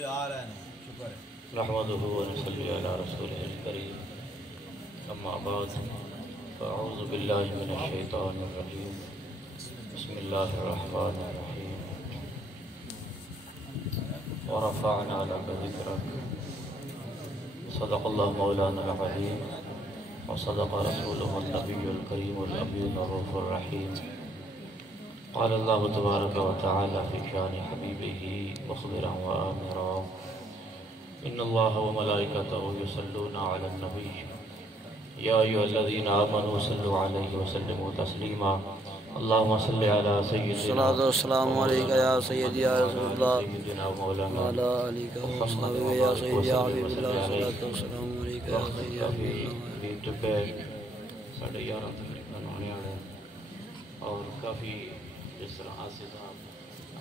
نحمده ونصلي على رسوله الكريم اما بعد فاعوذ بالله من الشيطان الرجيم بسم الله الرحمن الرحيم ورفعنا لك ذكرك صدق الله مولانا العظيم وصدق رسوله النبي الكريم الأمين الرؤوف الرحيم قال الله تبارك وتعالى في شان حبيبه مخبرا وآمرا إن الله وملائكته يصلون على النبي يا أيها الذين آمنوا صلوا عليه وسلموا تسليما اللهم صل على سيدنا الصلاة والسلام عليك يا سيدي يا رسول الله سيدنا مولانا وعلى آلك وصحبه يا سيدي يا حبيب الله الصلاة والسلام عليك يا سيدي يا حبيب قریب چکے ساڑھے 11 تقریباً ہونے والے اور کافی جس طرح آصف صاحب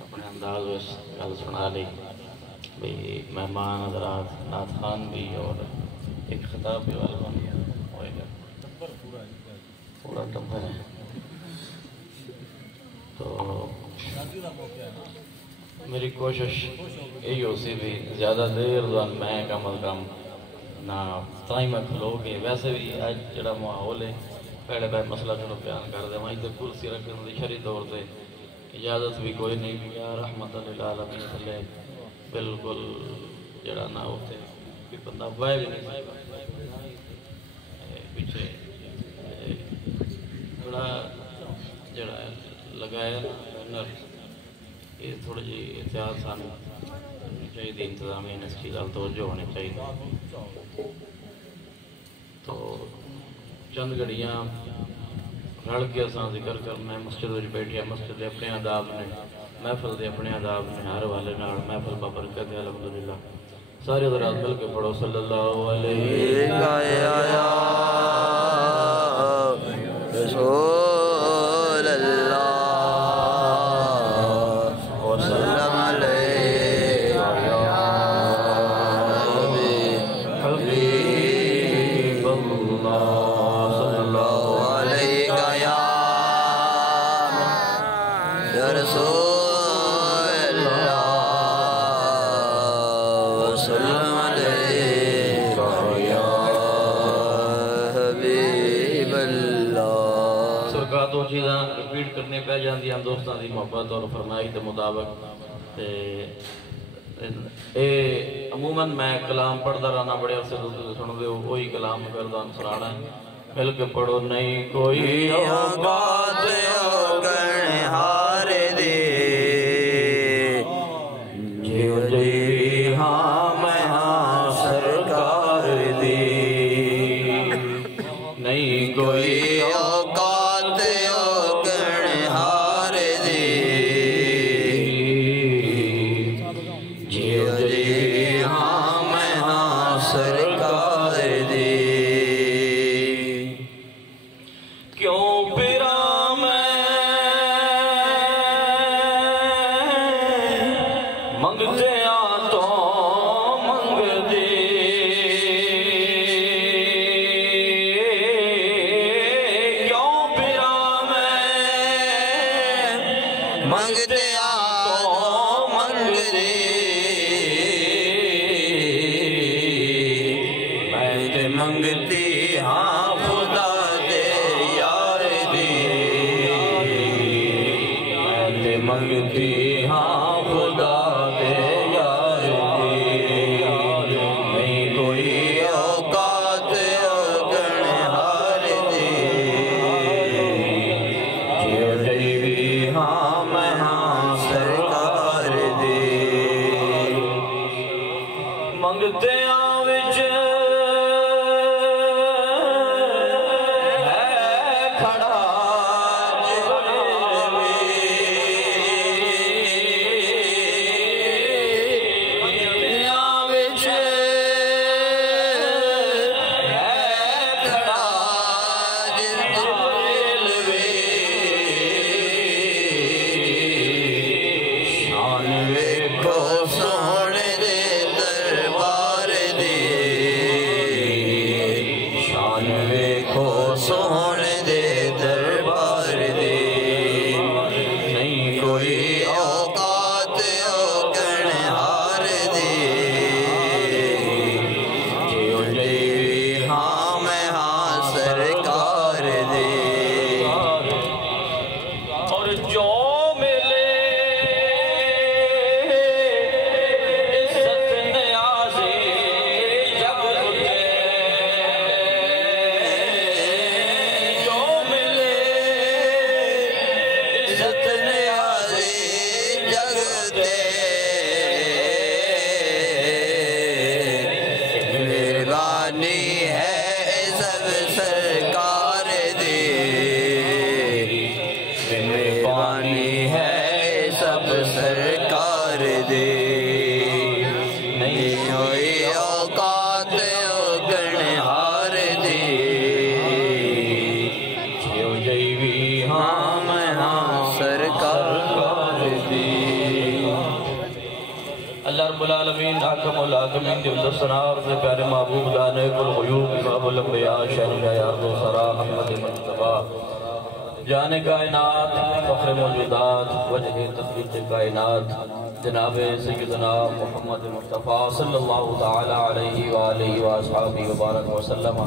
اپنے انداز میں گل سنا لی بھی مہمان حضرات نعت خان بھی اور ایک خطاب بھی والا ہوئے گا پورا ٹبر ہے تو میری کوشش یہی ہو سی بھی زیادہ دیر دان میں کم از کم نہ تائیں میں کھلو گے ویسے بھی آج جڑا ماحول ہے پہلے پہلے مسئلہ چلو بیان کر دے وہیں تو کرسی رکھنے دی شری دور دے اجازت بھی کوئی نہیں بھی یا رحمت للعالمین تھلے بالکل جڑا نہ ہوتے کہ بندہ وائے بھی نہیں پیچھے بڑا جڑا لگایا نا یہ تھوڑی جی احتیاط سان چاہیے انتظامی اس کی دل توجہ ہونے چاہیے تو چند گھڑیاں رل کے اساں ذکر کرنا ہے مسجد وچ بیٹھیا مسجد دے اپنے آداب نے محفل دے اپنے آداب نے ہر والے نال محفل بابرکت ہے الحمدللہ سارے حضرات مل کے پڑھو صلی اللہ علیہ رسول اللہ وسلم علیہ حبیب اللہ صلی اللہ علیہ یا رسول اللہ وسلم علیہ یا حبیب اللہ سرکار دو چیزاں ریپیٹ کرنے پہ جاندی ہم دوستان دی محبت اور فرمائی دے مطابق عموماً میں کلام پڑھتا رہنا بڑے عرصے سن دے وہی کلام کردان سرانا ہے مل کے پڑھو نہیں کوئی اوقات کرنے ہار دے جیو جی ہاں میں ہاں سرکار دی نہیں کوئی اوقات کرنے ہار دے جیو جی ہاں میں ہاں سرکار دی کیوں پھرا میں منگتے آ تو منگ دے کیوں پھرا میں منگتے آ تو منگ دے میں تے منگتی ہاں خدا دے یار دی میں تے منگتی ہاں خدا دے یار دی نہیں کوئی اوقات اگن ہار دی جیو جی بھی ہاں میں ہاں سرکار دی منگتے آ وچ نہیں ہوئی اوقات گنہار دی چھو جیوی ہاں میں ہاں سرکار دی اللہ رب العالمین حاکم الحاکمین جل الثناء سے پیارے محبوب لانے کل غیوب امام الانبیاء شہنشاہ یارد و سرا محمد مصطفیٰ جان کائنات فخر موجودات وجہ تخلیق کائنات جناب سیدنا محمد مصطفیٰ صلی اللہ تعالی علیہ وآلہ وآصحابہ وبارک وسلم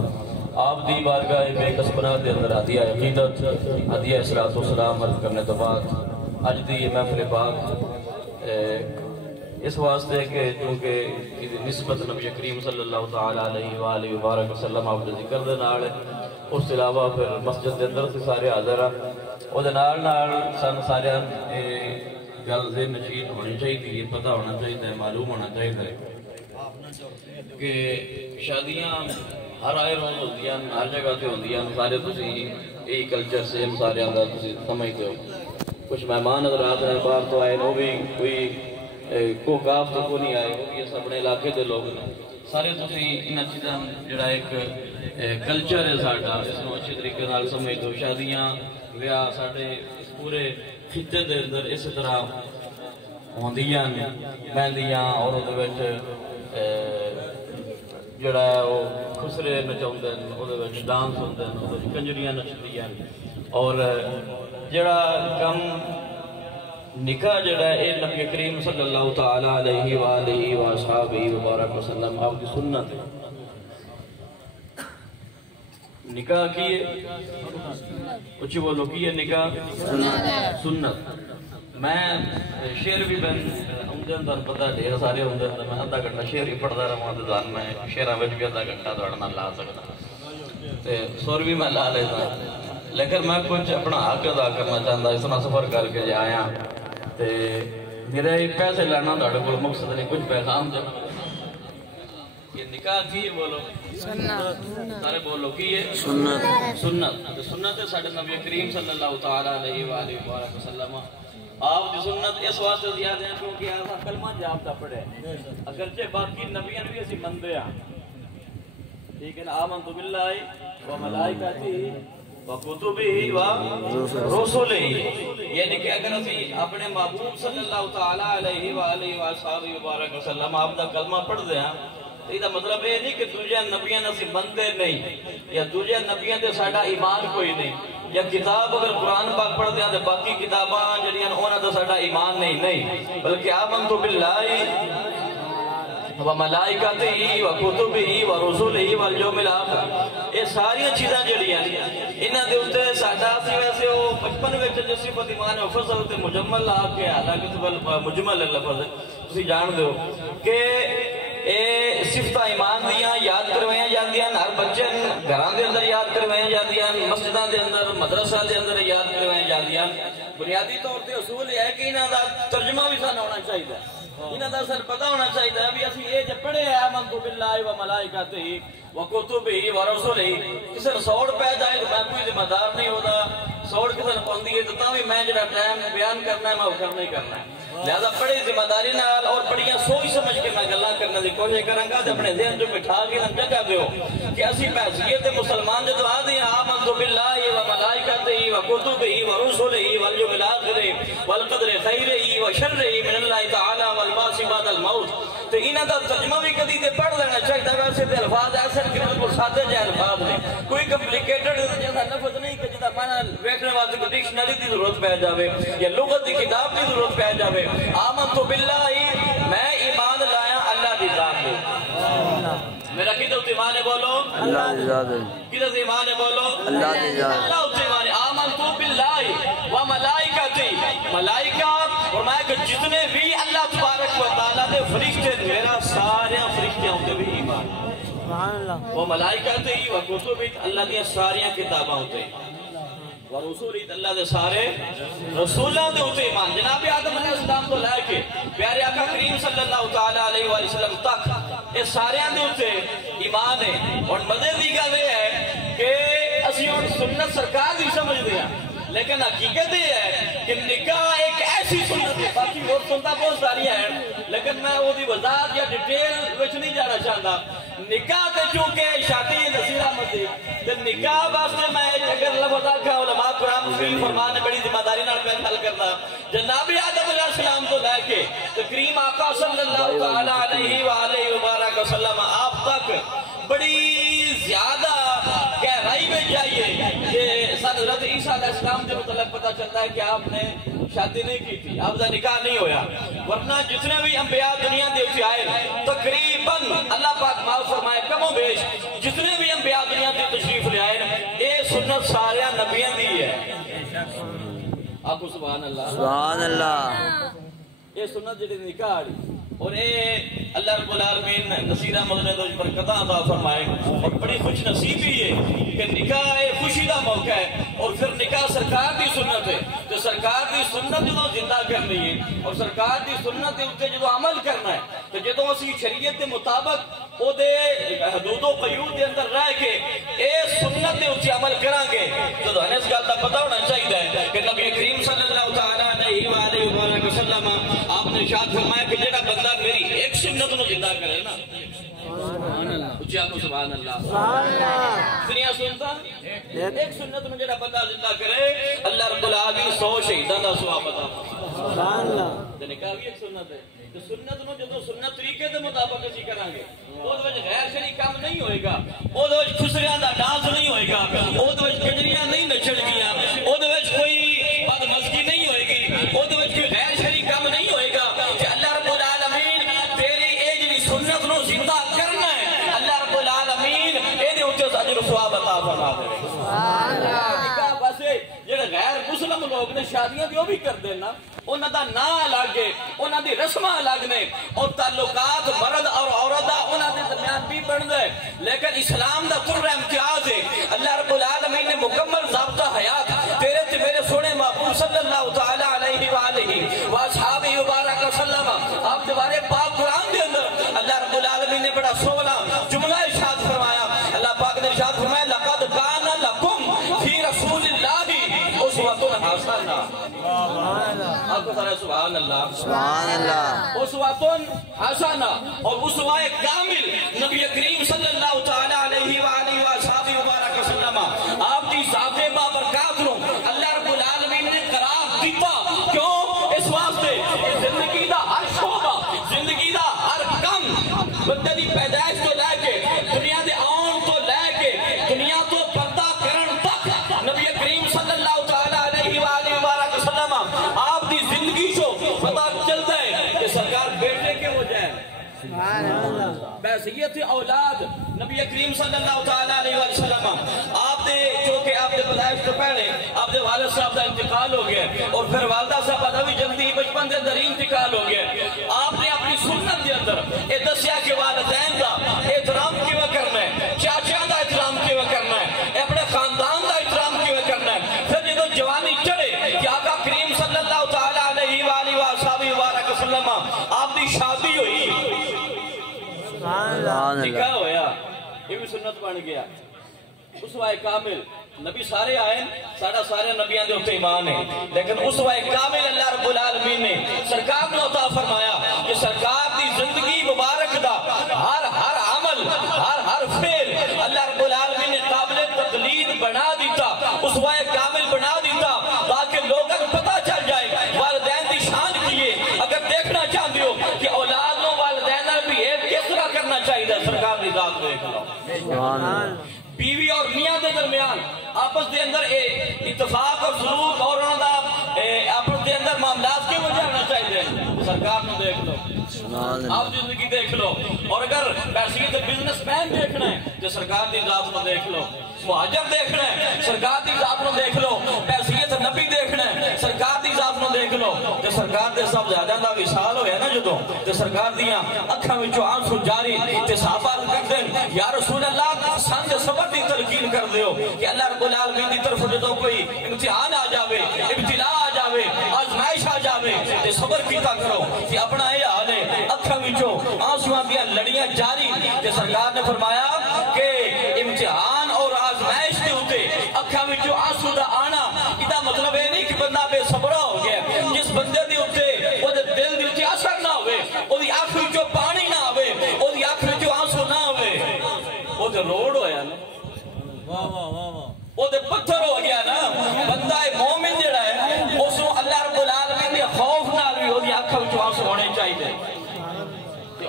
آپ دی بارگاہ بے کسبنا دے اندر ہدیہ عقیدت ہدیہ اصلاۃ والسلام عرض کرنے تو بعد اج دی محفل پاک اس واسطے کہ چونکہ نسبت نبی کریم صلی اللہ تعالی علیہ وآلہ وبارک وسلم آپ دے ذکر دے نال اس کے علاوہ پھر مسجد دے اندر سے سارے حاضر ہیں وہ نال سن سارے گل ذہن نشین ہونی چاہیے پتہ ہونا چاہیے معلوم ہونا چاہیے کہ شادیاں ہر آئے روز ہوتی ہیں ہر جگہ سے ہوتی ہیں سارے تسی یہی کلچر سیم سارے اندر تسی سمجھتے ہو کچھ مہمان حضرات ہیں باہر تو آئے وہ بھی کوئی کو گاف تو کو نہیں آئے وہ بھی اس اپنے علاقے دے لوگ ہیں سارے تسی انہاں چیزاں جڑا ایک کلچر ہے ساڈا اس نو اچھے طریقے نال سمجھ دو شادیاں ویاہ ساڈے اس پورے خطے دے اندر اس طرح ہوندیاں مہندیاں اور اودے وچ جڑا ہے وہ خسرے نچاوندے ہیں اودے وچ ڈانس ہوندے ہیں اودے وچ کنجریاں نچدیاں اور جڑا کم نکاح جڑا ہے اے نبی کریم صلی اللہ تعالی علیہ وآلہ وآصحابہ وبارک وسلم آپ کی سنت ہے نکاح کی کچھ بولو کی ہے نکاح سنت میں شعر بھی بن اندر اندر پتہ ڈھیر سارے اندر اندر میں آدھا گھنٹہ شعر ہی پڑھتا رہا تو دان میں شعراں وچ بھی آدھا گھنٹہ دوڑنا لا سکتا تے سور بھی میں لا لیتا لیکن میں کچھ اپنا حق ادا کرنا چاہتا اتنا سفر کر کے جے آیا تے میرے پیسے لینا تھوڑے کول مقصد نہیں کچھ پیغام دینا یہ نکاح کی بولو سنت سارے بولو کی ہے سنت سنت ہے ساڈے نبی کریم صلی اللہ تعالی علیہ وآلہ وسلم آپ کی سنت اس واسطے زیادہ ہیں کیونکہ ایسا کلمہ جاب دا پڑھے اگرچہ باقی نبیان بھی اسی مندے ہیں ٹھیک ہے نا آمنت باللہ و ملائکتہ و کتبہ و رسلہ یعنی کہ اگر اسی اپنے محبوب صلی اللہ تعالی علیہ وآلہ وآلہ وسلم آپ دا کلمہ پڑھ دے ہیں تو یہ مطلب یہ نہیں کہ دوجہ نبیان اسی مندے نہیں یا دوجہ نبیان دے ساڑھا ایمان کوئی نہیں یا کتاب اگر قرآن پاک پڑھ دیا تو باقی کتاباں جڑیاں ہونا تو ساڑھا ایمان نہیں بلکہ آمنت باللہ و ملائکتہ و کتبہ و رسلہ والیوم الآخر یہ ساری چیزاں جڑیاں انہاں دے اوتے ساڈا سی ویسے وہ بچپن وچ جو صفت ایمان و فضل تے مجمل آ کے حالانکہ مجمل لفظ ہے تسی جان دو کہ اے صفتہ ایمان دیاں یاد کروائیں جاندیاں ہر بچے گھران دے اندر یاد کروائیں جاندیاں مسجدان دے اندر مدرسہ دے اندر یاد کروائیں جاندیاں بنیادی طور تے اصول یہ ہے کہ انہاں دا ترجمہ بھی سن ہونا چاہیے انہاں دا سن پتہ ہونا چاہیے بھی اسی اے جے پڑھے ہیں آمنت باللہ و ملائکتہ و کتبہ و رسلہ کسی نے سوڑ پہ جائے تو میں کوئی ذمہ دار نہیں ہوتا سوڑ کسی نے پوندی ہے تو تاں میں جڑا ٹائم بیان کرنا ہے میں وہ کرنا ہی کرنا ہے لہذا بڑی ذمہ داری نال اور بڑیاں سوچ سمجھ کے میں گلاں کرنے دی کوشش کروں گا تے اپنے ذہن جو بٹھا کے ہم جگہ دیو کہ اسی حیثیت مسلمان جدوں آ دے آمنت باللہ و ملائکتہ و کتبہ و رسلہ والیوم الآخر والقدر خیرہ و شرہ من اللہ تعالی والبعث بعد الموت تے انہاں دا ترجمہ بھی کدی تے پڑھ لینا چاہیے ویسے تے الفاظ ایسے کہ بالکل سادے جہے الفاظ نے کوئی کمپلیکیٹڈ جیسا لفظ نہیں کہ جدا معنی ویکھنے واسطے کوئی ڈکشنری دی ضرورت پے جاوے یا لغت دی کتاب دی ضرورت پے جاوے آمنت باللہ میں ایمان لایا اللہ دی ذات پہ میرا کدھر ایمان ہے بولو اللہ دی ذات کدھر ایمان ہے بولو اللہ دی ذات اللہ ایمان ہے آمنت باللہ و ملائکتہ ملائکہ اور میں کہ جتنے بھی اللہ تبارک و تعالیٰ دے فرشتے میرا سارے فرشتے ہوتے بھی ایمان وہ ملائکتہ و کتبہ اللہ دی ساری کتاباں ہوتے ورسولیت اللہ دے سارے رسولہ دے ہوتے ایمان جناب آدم علیہ السلام تو لائے کے پیارے آقا کریم صلی اللہ تعالی علیہ وآلہ وسلم تک یہ سارے دے ہوتے ایمان ہے اور مزے دی گل یہ ہے کہ اسی اور سنت سرکار بھی سمجھ دیا لیکن حقیقت یہ ہے کہ نکاح ایک ایسی ایسی سنت ہے باقی وہ سنتا بہت ساری ہیں لیکن میں وہ دی وضاحت یا ڈیٹیل وچ نہیں جانا چاہتا نکاح تے چونکہ شادی نصیر احمد دی تے نکاح واسطے میں اگر لفظ آکھا علماء قرآن مفید فرمان نے بڑی ذمہ داری نال میں حل کرنا جناب آدم علیہ السلام تو لے کے کریم آقا صلی اللہ تعالی علیہ وآلہ وبارک وسلم آپ تک بڑی زیادہ گہرائی میں جائیے کہ حضرت عیسیٰ علیہ السلام جو مطلب پتہ چلتا ہے کہ آپ نے شادی نہیں کی تھی آپ کا نکاح نہیں ہویا ورنہ جتنے بھی انبیاء دنیا دے اٹھے آئے تقریباً اللہ پاک معاف فرمائے کم و بیش جتنے بھی انبیاء دنیا دے تشریف لے آئے اے سنت سارے نبیاں دی ہے آپ کو سبحان اللہ سبحان اللہ یہ سنت جڑی نکاح آڑی اور اے اللہ رب العالمین نصیر احمد نے تو برکتاں عطا فرمائے اور بڑی خوش نصیبی ہے کہ نکاح خوشی دا موقع ہے اور پھر نکاح سرکار دی سنت ہے تو سرکار دی سنت جدوں زندہ کرنی ہے اور سرکار دی سنت دے اوتے جدوں عمل کرنا ہے تو جدوں اسی شریعت دے مطابق او دے حدود و قیود دے اندر رہ کے اے سنت دے اوتے عمل کران گے تو ہمیں اس گل دا پتہ ہونا چاہیے کہ نبی کریم صلی اللہ تعالی علیہ وآلہ وآلہ وسلم آپ نے ارشاد فرمایا کہ جڑا بندہ میری ایک سنت نو زندہ کرے نا سبحان اللہ اچھی آپ کو سبحان اللہ سبحان اللہ دنیا سنتا ایک سنت نو جڑا بندہ زندہ کرے اللہ رب العالمین 100 شہیداں دا ثواب عطا سبحان اللہ تے نکاح بھی ایک سنت ہے تے سنت نو جدوں سنت طریقے دے مطابق اسی کران گے او دے وچ غیر شرعی کام نہیں ہوئے گا او دے وچ خسریاں دا ڈانس نہیں ہوئے گا او دے وچ گجریاں نہیں نچڑ گیاں او دے وچ کوئی بدمزگی نہیں ہوئے گی او دے وچ کوئی غیر شرعی کام نہیں ہوئے گا کہ اللہ رب العالمین تیری اے جڑی سنت نو زندہ کرنا ہے اللہ رب العالمین اے دے اوتے اجر و ثواب عطا فرما دے سبحان اللہ نکاح واسطے جڑے غیر مسلم لوگ نے شادیاں دی او بھی کر دے نا انہاں دا نام الگ ہے انہاں دی رسماں الگ نے اور تعلقات مرد اور عورت دا انہاں دے درمیان بھی بن دے لیکن اسلام دا قرر امتیاز ہے اللہ رب العالمین نے مکمل ضابطہ حیات تیرے تے میرے سونے محبوب صلی اللہ تعالی علیہ وآلہ واصحابہ وبارک وسلم آپ دوبارے پاک قرآن دے اندر اللہ رب العالمین نے بڑا سونا جملہ ارشاد فرمایا اللہ پاک نے ارشاد فرمایا لقد کان لکم فی رسول اللہ اسوۃ حسنہ آپ کو سارے سبحان اللہ سبحان اللہ اسوۃ حسنہ اور اسوہ کامل نبی کریم صلی اللہ تعالی علیہ وآلہ وصحبہ وبارک وسلم آپ کی ذات بابرکات رو اللہ رب العالمین نے قرار دیتا کیوں اس واسطے زندگی دا ہر شعبہ زندگی دا ہر کم بندے دی پیدائش تو لے کے دنیا دے آن تو لے کے دنیا تو پردہ کرن تک نبی کریم صلی اللہ تعالی علیہ وآلہ وبارک وسلم آپ دی زندگی شو پتہ چلتا ہے کہ سرکار بیٹے کے ہو جائے بحیثیت اولاد نبی کریم صلی اللہ تعالی علیہ وسلم آپ دے جو کہ آپ دے پیدائش تو پہلے آپ دے والد صاحب دا انتقال ہو گیا اور پھر والدہ صاحب دا بھی جلدی بچپن دے اندر انتقال ہو گیا آپ نے اپنی سنت دے اندر یہ دسیا کہ والدین دا احترام کیوں کرنا ہے چاچیاں دا احترام کیوں کرنا ہے اپنے خاندان دا احترام کیوں کرنا ہے پھر جدوں جوانی چڑھے کہ آقا کریم صلی اللہ تعالی علیہ وآلہ وصحبہ وبارک وسلم آپ دی شادی ہوئی نکاح ہویا یہ بھی سنت بن گیا اسوہ کامل نبی سارے آئے سارا سارے نبیان دے ہوتے ایمان ہے لیکن اسوہ کامل اللہ رب العالمین نے سرکار نے عطا فرمایا کہ سرکار دی زندگی مبارک دا ہر عمل ہر فعل اللہ رب العالمین نے قابل تقلید بنا دیتا اسوہ کامل بنا دیتا تاکہ لوگوں کو پتہ چل جائے والدین دی شان کیے اگر دیکھنا چاہتے ہو کہ اولاد و والدین بھی ایک کس طرح کرنا چاہیے سرکار دی ذات دیکھ لو بیوی اور میاں دے درمیان آپس دے اندر اتفاق اور سلوک اور انہوں دا آپس دے اندر معاملات کے وجہ ہونا چاہیے سرکار نے دیکھ لو آپ زندگی دیکھ لو اور اگر بحثیت بزنس مین دیکھنا ہے تو سرکار دی ذات کو دیکھ لو مہاجر دیکھنا ہے سرکار دی ذات کو دیکھ لو بحثیت نبی دیکھنا ہے سرکار دی ذات کو دیکھ لو کہ سرکار دے سب زیادہ دا وصال ہویا نا جدوں تے سرکار دیاں اکھاں وچوں آنسو جاری تے صحابہ کر دین یا رسول اللہ سانجھ صبر دی تلقین کر دیو کہ اللہ رب العالمین دی طرف جدوں کوئی امتحان آ جاوے ابتلا آ جاوے آزمائش آ جاوے تے صبر کیتا کرو کہ اپنا اے حال ہے اکھاں وچوں آنسواں دیاں لڑیاں جاری تے سرکار نے فرمایا کہ امتحان اور آزمائش دے ہوتے اکھاں وچوں آنسو دا آنا ادا مطلب ہے نہیں کہ بندہ بے صبر ہو گیا جس بندے دے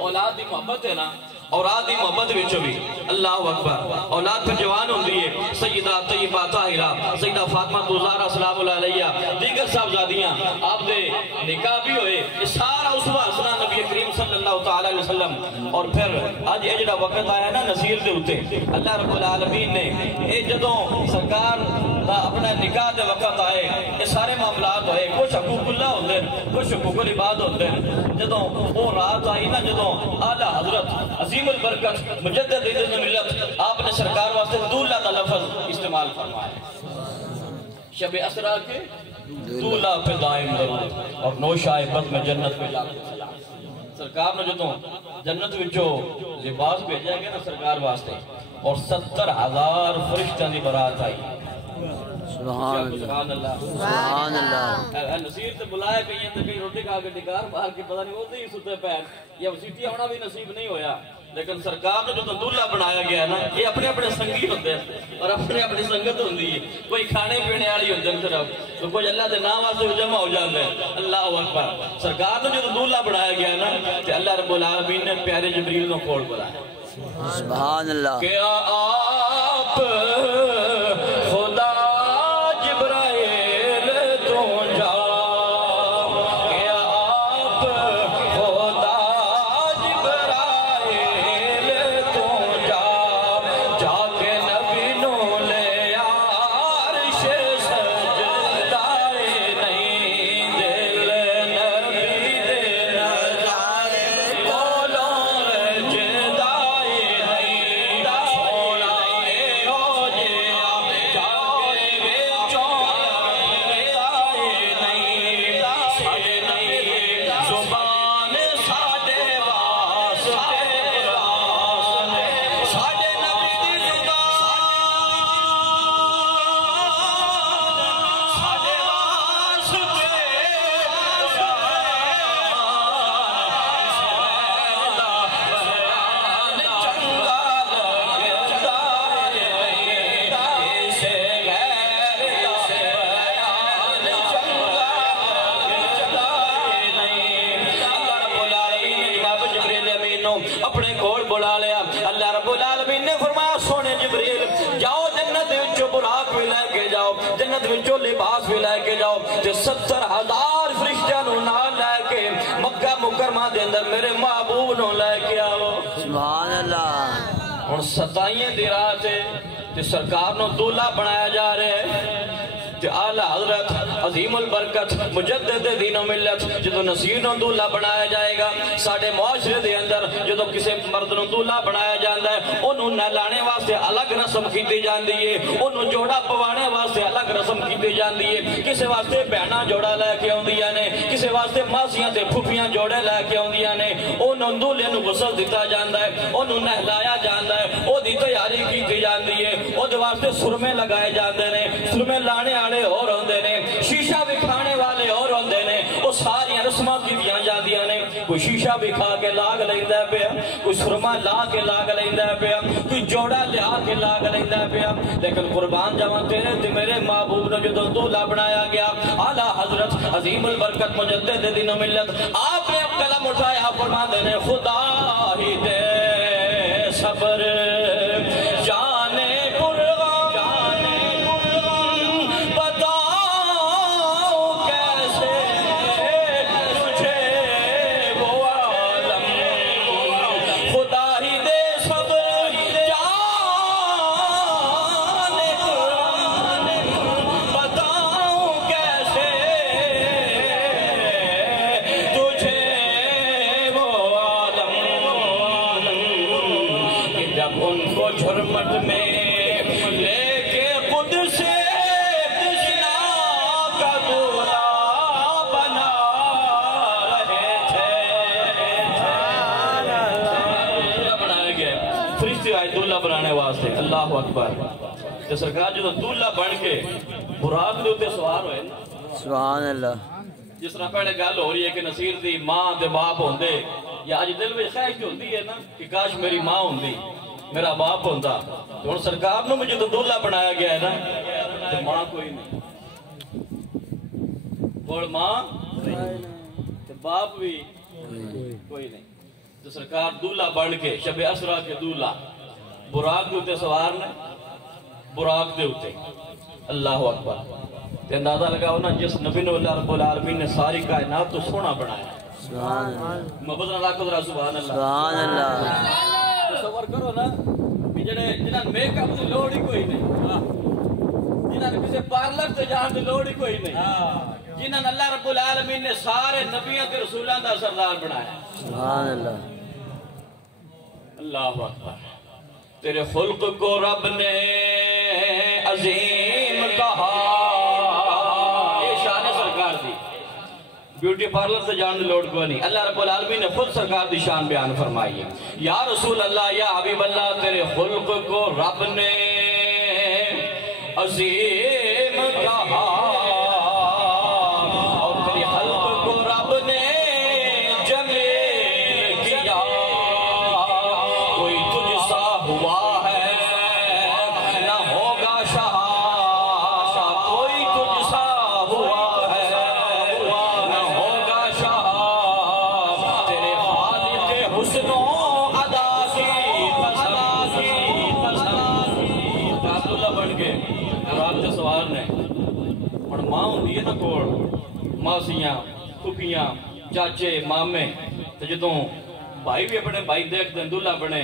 اولاد دی محبت ہے نا، اولاد دی محبت وچوں بھی اللہ اکبر اولاد پھر جوان ہوندی ہے۔ سیدہ طیبہ طاہرہ سیدہ فاطمہ زہرا سلام اللہ علیہ دیگر صاحبزادیاں آپ دے نکاح بھی ہوئے، یہ سارا اسوہ حسنہ نبی کریم صلی اللہ تعالی علیہ وسلم۔ اور پھر آج یہ جڑا وقت آیا نا نصیر دے ہوتے اللہ رب العالمین نے یہ جدوں سرکار دا اپنا نکاح دے وقت آئے یہ سارے معاملات ہوئے، کچھ حقوق اللہ ہوندے کچھ حقوق العباد ہوندے۔ جدوں وہ رات آئی نا جدوں اعلیٰ حضرت عظیم البرکت مجدد دین ملت آپ نے سرکار واسطے دولہ کا لفظ استعمال فرمایا، شب اسرا کے دولہ پہ دائم درود اور نوشائے بد میں جنت پہ لاکھ سلام۔ سرکار نے جدوں جنت وچوں لباس بھیجا گیا نا سرکار واسطے اور 70,000 فرشتوں دی برات آئی۔ سبحان اللہ سبحان اللہ۔ نصیر سے بلائے کہیں تو کہیں روٹی کھا کے ڈکار مار کے پتہ نہیں ہوتے ہی ستے پیر یا وسیٹی ہونا بھی نصیب نہیں ہویا، لیکن سرکار نے جو دولہ بنایا گیا نا یہ اپنے اپنے سنگی ہوتے ہیں اور اپنے اپنی سنگت ہوندی ہے، کوئی کھانے پینے والی ہوتے ہیں طرف تو کوئی اللہ دے نام واسطے جمع ہو جاتے ہیں۔ اللہ اکبر سرکار نے جو دولہ بنایا گیا نا کہ اللہ رب العالمین نے پیارے جبریل کو کھول بلایا۔ سبحان اللہ۔ کہ آپ خدا جبرائیل تو جا، کہ آپ خدا جبرائیل تو جا، جا کے نبی نو لے عرش سجدائے نہیں، دل نبی دے نظارے کولوں رجدائے نہیں، سونا اے ہو جیا جا کے ویچوں رجدائے نہیں، ساڑے نبی زبان ساڑے واسطے ساڑے نبی دی زبان ساڑے واسطے چنگا لگتا ہے اسے غیر سے بیان چنگا لگتا ہے نہیں۔ اللہ رب العالمین نے جناب جبریل امین کو اپنے کول بلا لیا۔ اللہ رب العالمین نے فرمایا سونے جبریل جاؤ جنت وچوں براق بھی لے کے جاؤ، جنت وچوں لباس بھی لے کے جاؤ تے 70,000 فرشتیاں نو نال لے کے مکہ مکرمہ دے اندر میرے محبوب نو لے کے آؤ۔ سبحان اللہ۔ ہن 27 دی رات ہے تے سرکار نو دولہ بنایا جا رہا ہے تے اعلیٰ حضرت عظیم البرکت مجدد دین و ملت جدو نصیر نو دولہ بنایا جائے گا ساڑھے معاشرے دے اندر جدو کسے مرد نو دولہ بنایا جاندہ ہے انہوں نہلانے واسطے الگ رسم کیتی جاندی ہے، انہوں جوڑا پوانے واسطے الگ رسم کیتی جاندی ہے، کسے واسطے بہنا جوڑا لے کے ہوندیاں نے، کسے واسطے ماسیاں تے پھوپیاں جوڑے لے کے ہوندیاں نے، انہوں دولے نو غسل دیتا جاندہ ہے، انہوں نہلایا جاندہ ہے، او دی تیاری کیتی جاندی ہے، او دے واسطے سرمے لگائے جاندے نے، سرمے لانے والے اور ہوندے نے، شیشہ بھی کھانے والے اور ہوندے نے، وہ ساری رسماں کیتیاں جاندیاں نے، کوئی شیشہ بھی کھا کے لاگ لیندا ہے پیا، کوئی سرما لا کے لاگ لیندا ہے پیا، کوئی جوڑا لیا کے لاگ لیندا ہے پیا، لیکن قربان جاواں تیرے تے میرے محبوب نے جدوں دولہ بنایا گیا اعلیٰ حضرت عظیم البرکت مجدد دین و ملت آپ نے قلم اٹھایا فرماندے نے خدا ہی دے صبر جانے اللہ اکبر تے سرکار جو دولہ بن کے براق دے اوتے سوار ہوئے سبحان اللہ۔ جس طرح پہلے گل ہو رہی ہے کہ نصیر دی ماں تے باپ ہوندے یا اج دل وچ خواہش ہوندی ہے نا کہ کاش میری ماں ہوندی میرا باپ ہوندا، تو ہن سرکار نو جو دولہ بنایا گیا ہے نا تے ماں کوئی نہیں، کوئی ماں تے باپ بھی کوئی نہیں، تو سرکار دولہ بن کے شب اسرا کے دولہ براق دے ہوتے سوار نے براق دے ہوتے اللہ اکبر تے اندازہ لگاؤ نا جس نبی نے اللہ رب العالمین نے ساری کائنات تو سونا بنایا محبت اللہ کو ذرا سبحان اللہ تصور کرو نا کہ جنہاں میک اپ دی لوڑ ہی کوئی نہیں جنہاں نے کسی پارلر تے جان دی لوڑ ہی کوئی نہیں جنہاں اللہ رب العالمین نے سارے نبیوں تے رسولاں دا سردار بنایا سبحان اللہ اللہ اکبر تیرے خلق کو رب نے عظیم کہا یہ شان سرکار دی بیوٹی پارلر سے جان دی لوڑ کو نہیں اللہ رب العالمین نے خود سرکار دی شان بیان فرمائی ہے یا رسول اللہ یا حبیب اللہ تیرے خلق کو رب نے عظیم کہا اور تیری خلق کو رب نے جمیل کیا کوئی تجھ سا ہوا ہے نہ ہوگا شاہ کوئی تجھ سا ہوا ہے نہ ہوگا شاہ تیرے خالق حسن و ادا کی عبداللہ بن کے رات کے سوار نے اور ماں ہوندی ہے نا کوڑ ماسیاں کھپیاں چاچے مامے تو جدوں بھائی بھی اپنے بھائی دیکھ دیں دلہا بنے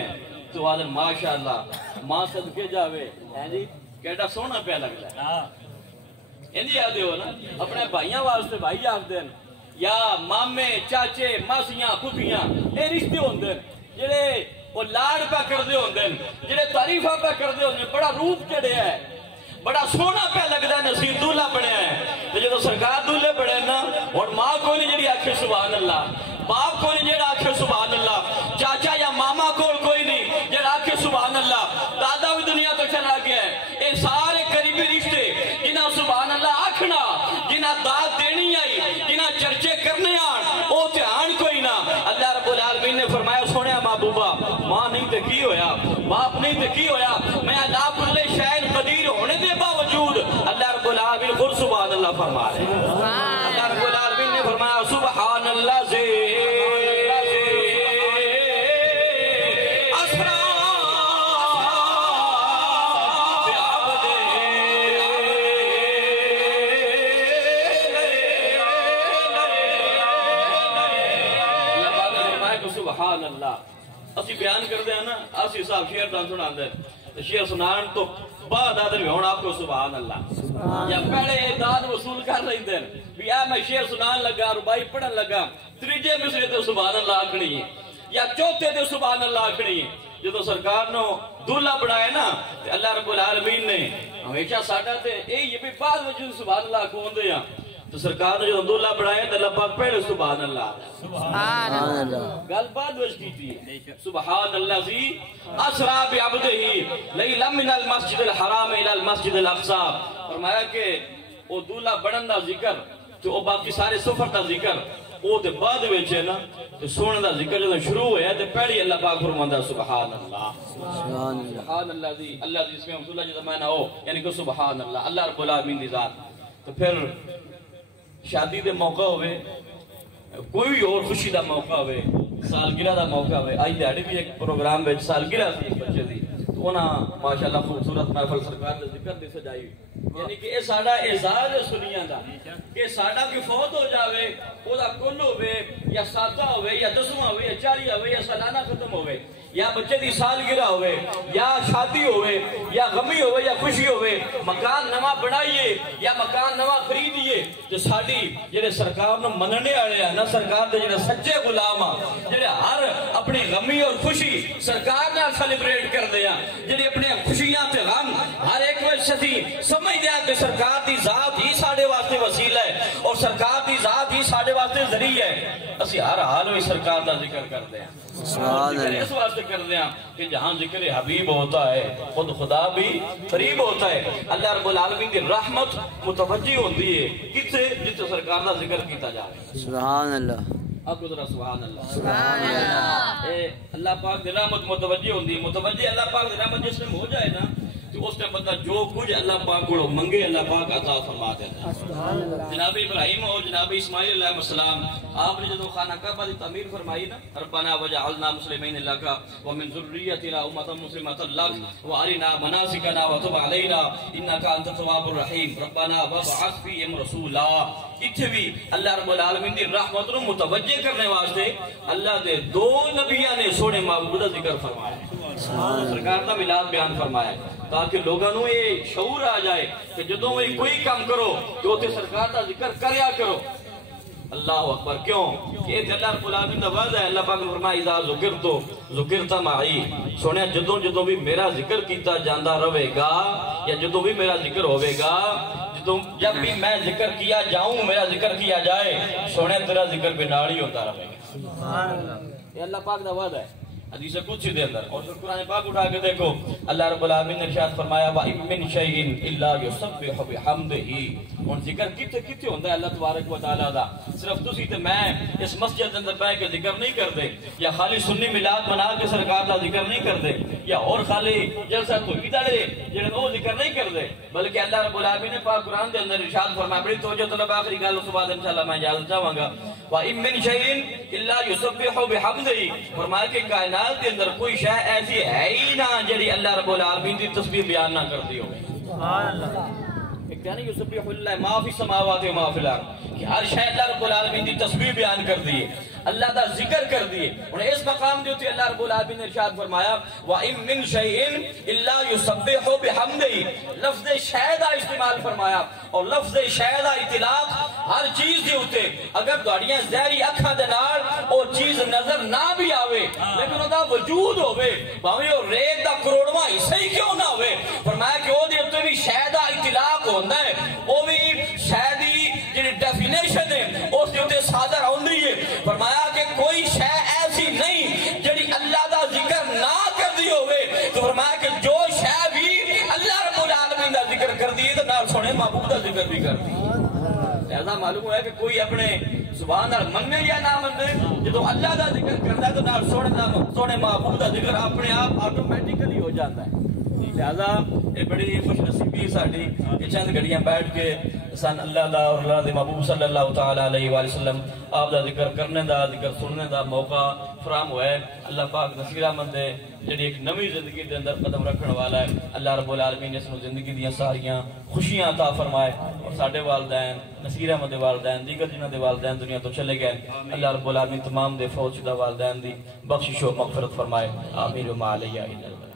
تو آدھر ماشاءاللہ ماں صدقے جاوے جی کیڑا سونا پہ لگ جائے انجی یادے ہو نا اپنے بھائیاں واسطے بھائی آگ دیں یا مامے چاچے ماسیاں کھپیاں اے رشتے ہوندے جڑے وہ لاڑ پہ کر دے ہوندے جڑے تعریفہ پہ کر دے ہوندے بڑا روپ چڑھے ہے بڑا سونا پہ لگتا ہے نصیر دولہ بڑے ہیں تو جب سرکار دولے بڑے ہیں نا اور ماں کو نہیں جڑی آکھے سبحان اللہ باپ کو نہیں جڑا آکھے سبحان اللہ چاچا یا ماما کو کوئی نہیں جڑا آکھے سبحان اللہ دادا بھی دنیا تو چلا گیا ہے اے سارے قریبی رشتے جنہاں سبحان اللہ آکھنا جنہاں داد دینی آئی جنہاں چرچے کرنے آن او تیان کوئی نہ اللہ رب العالمین نے فرمایا سونے محبوبہ ماں نہیں تے کی ہویا باپ نہیں تے کی ہویا میں اللہ کل شاید قدیر ہونے دے باوجود اللہ رب العالمین خود سبحان اللہ فرما رہے اللہ رب العالمین نے فرمایا سبحان اللہ سے سبحان اللہ اسی بیان کر دیں نا اسی صاحب شیر دان سنا دیں شیر سنان تو بعد آدھر بھی ہونا آپ کو سبحان اللہ یا پہلے داد وصول کر رہی دیں بھی میں شیر سنان لگا ربائی پڑھن لگا تریجے مصرے تے سبحان اللہ آکھنی ہے یا چوتھے تے سبحان اللہ آکھنی ہے جدو سرکار نو دولہ بڑھائے نا اللہ رب العالمین نے ہمیشہ ساڑھا تے یہ بھی بعد وجود سبحان اللہ کون دے ہیں تو سرکار نے جو دولہ بڑھائے تو اللہ پاک پہلے سبحان اللہ سبحان اللہ گل بعد وجہ کی تھی سبحان اللہ زی اسرا بعبدہ لیلا من المسجد الحرام الى المسجد الاقصی فرمایا کہ وہ دولہ بڑھن دا ذکر تو وہ باقی سارے سفر دا ذکر وہ تے بعد وچ ہے نا تو سونے دا ذکر جب شروع ہویا تے پہلی اللہ پاک فرماندا سبحان اللہ سبحان اللہ دی اللہ دی اسم رسول اللہ جب میں نہ ہو یعنی کہ سبحان اللہ اللہ رب العالمین دی ذات تو پھر شادی دے موقع ہوئے کوئی اور خوشی دا موقع ہوئے سالگرہ دا موقع ہوئے آئی دیاڑی بھی ایک پروگرام بیچ سالگرہ تھی ایک بچے دی تو انہاں ماشاءاللہ خوبصورت محفل سرکار دے ذکر دے سجائی یعنی کہ اے ساڑا اعزاز سنیاں دا کہ ساڑا کی فوت ہو جاوے او دا کل ہوئے یا ساتہ ہوئے یا دسواں ہوئے یا چاری ہوئے یا سالانہ ختم ہوئے یا بچے دی سالگرہ ہوئے یا شادی ہوئے یا غمی ہوئے یا خوشی ہوئے مکان نواں بڑھائیے یا مکان نواں خریدیے جو ساڑی جنہیں سرکار نے مننے آڑے ہیں نا سرکار دے جنہیں سچے غلام ہیں جنہیں ہر اپنی غمی اور خوشی سرکار نے سیلیبریٹ کر دیا جنہیں اپنے خوشیاں تے غم ہر ایک وجہ سے سمجھ دیا کہ سرکار دی ذات ہی ساڑے واسطے وسیلہ ہے اور سرکار دی ذات ہی ساڑے واسطے ذریعہ ہے اسی ہر حال ہوئی سرکار دا ذکر کر دیا اس واسطے کر دیا کہ جہاں ذکر حبیب ہوتا ہے خود خدا بھی قریب ہوتا ہے اللہ رب العالمین کی رحمت متوجہ ہوتی ہے کسے جس سرکار دا ذکر کیتا جائے سبحان اللہ اب گزرا سبحان اللہ سبحان اللہ اللہ پاک دی رحمت متوجہ ہوتی ہے متوجہ اللہ پاک دی رحمت جس میں ہو جائے نا تو کہ اس ٹائم بندہ جو کچھ اللہ پاک کو منگے اللہ پاک عطا فرما دیتا ہے۔ جناب ابراہیم اور جناب اسماعیل علیہ السلام آپ نے جدو خانہ کعبہ کی تعمیر فرمائی نا، ربنا وجعلنا مسلمین لک ومن ذریتنا امۃ مسلمۃ لک وارنا مناسکنا وتب علینا انک انت التواب الرحیم ربنا وابعث فیہم رسولا۔ اتھے بھی اللہ رب العالمین دی رحمت نو متوجہ کرنے واسطے اللہ دے دو نبیاں نے سونے معبود دا ذکر فرمایا ہے، سرکار دا میلاد بیان فرمایا ہے، تاکہ لوگوں نے یہ شعور آ جائے کہ جدوں میں کوئی کام کرو جو تے سرکار دا ذکر کریا کرو۔ اللہ اکبر، کیوں کہ یہ اللہ رب العالمین دا وعدہ ہے۔ اللہ پاک نے فرمایا اذا ذکرتو ذکرت معی، سونے جدوں بھی میرا ذکر کیتا جاندا رہے گا یا جدوں بھی میرا ذکر ہوے گا، جب بھی میں ذکر کیا جاؤں میرا ذکر کیا جائے، سونے تیرا ذکر بھی نال ہی ہوتا رہے گا۔ یہ اللہ پاک دا وعدہ ہے حدیث قدسی دے اندر۔ اور قرآن پاک اٹھا کے دیکھو، اللہ رب العالمین نے ارشاد فرمایا وَإِن مِّن شَيْءٍ إِلَّا يُسَبِّحُ بِحَمْدِهِ۔ اور ذکر کتے ہوندا ہے اللہ تبارک و تعالیٰ دا؟ صرف تسی تے میں اس مسجد اندر بیٹھ کے ذکر نہیں کردے، یا خالی سنی میلاد منا کے سرکار دا ذکر نہیں کردے، یا اور خالی جلسہ توحید والے جڑے وہ ذکر نہیں کردے، بلکہ اللہ رب العالمین نے پاک قرآن دے اندر ارشاد فرمایا، بڑی توجہ طلب آخری گل اس کے بعد انشاءاللہ میں اجازت چاہوں گا، وَإِن مِّن شَيْءٍ إِلَّا يُسَبِّحُ بِحَمْدِهِ۔ فرمایا کہ کائنات کے اندر کوئی شے ایسی ہے ہی نہ جڑی اللہ رب العالمین دی تسبیح بیان نہ کرتی ہو۔ سبحان اللہ، ایک کہانی یسبح للہ ما فی السماوات و ما فی الارض، کہ ہر شے اللہ رب العالمین دی تسبیح بیان کر دی ہے، اللہ دا ذکر کر دیے۔ اور اس مقام جو تھی اللہ رب العالمین نے ارشاد فرمایا وَإِن مِّن شَيْءٍ إِلَّا يُسَبِّحُ بِحَمْدِهِ، لفظ شاہدہ استعمال فرمایا، اور لفظ شاہدہ اطلاق ہر چیز دے ہوتے، اگر دوڑیاں زہری اکھاں دے نال اور چیز نظر نہ بھی آوے لیکن دا وجود ہوئے، باویں وہ ریت دا کروڑواں حصہ ہی کیوں نہ ہوئے، فرمایا کہ وہ دے تے بھی شاہدہ اطلاق ہوندا ہے، وہ بھی شاہدی جڑی ڈیفینیشن ہے اس دے تے صادر ہوندی ہے۔ فرمایا کہ کوئی شے ایسی نہیں جڑی اللہ دا ذکر نہ کر دی ہوئے، تو فرمایا کہ جو شے بھی اللہ رب العالمین دا ذکر کر دی تو نال سونے محبوب دا ذکر بھی کر دی۔ لہذا معلوم ہوا ہے کہ کوئی اپنے زبان نال مننے یا نہ مننے، جدو اللہ دا ذکر کرتا ہے تو نال سونے محبوب دا ذکر اپنے آپ آٹومیٹیکلی ہو جاتا ہے۔ لہذا یہ بڑی خوش نصیبی ساڑی کہ چند گھڑیاں بیٹھ کے سن اللہ دا اور اللہ دے محبوب صلی اللہ تعالیٰ علیہ وآلہ وسلم آپ دا ذکر کرنے دا ذکر سننے دا موقع فراہم ہوا ہے۔ اللہ پاک نصیر احمد دے جڑی ایک نوی زندگی دے اندر قدم رکھنے والا ہے، اللہ رب العالمین نے اس میں زندگی دیاں ساریاں خوشیاں عطا فرمائے، اور ساڈے والدین نصیر احمد دے والدین دیگر جنہ دے والدین دنیا تو چلے گئے، اللہ رب العالمین تمام دے فوت شدہ والدین دی بخشش و مغفرت فرمائے، آمین و ما علیہ الا اللہ۔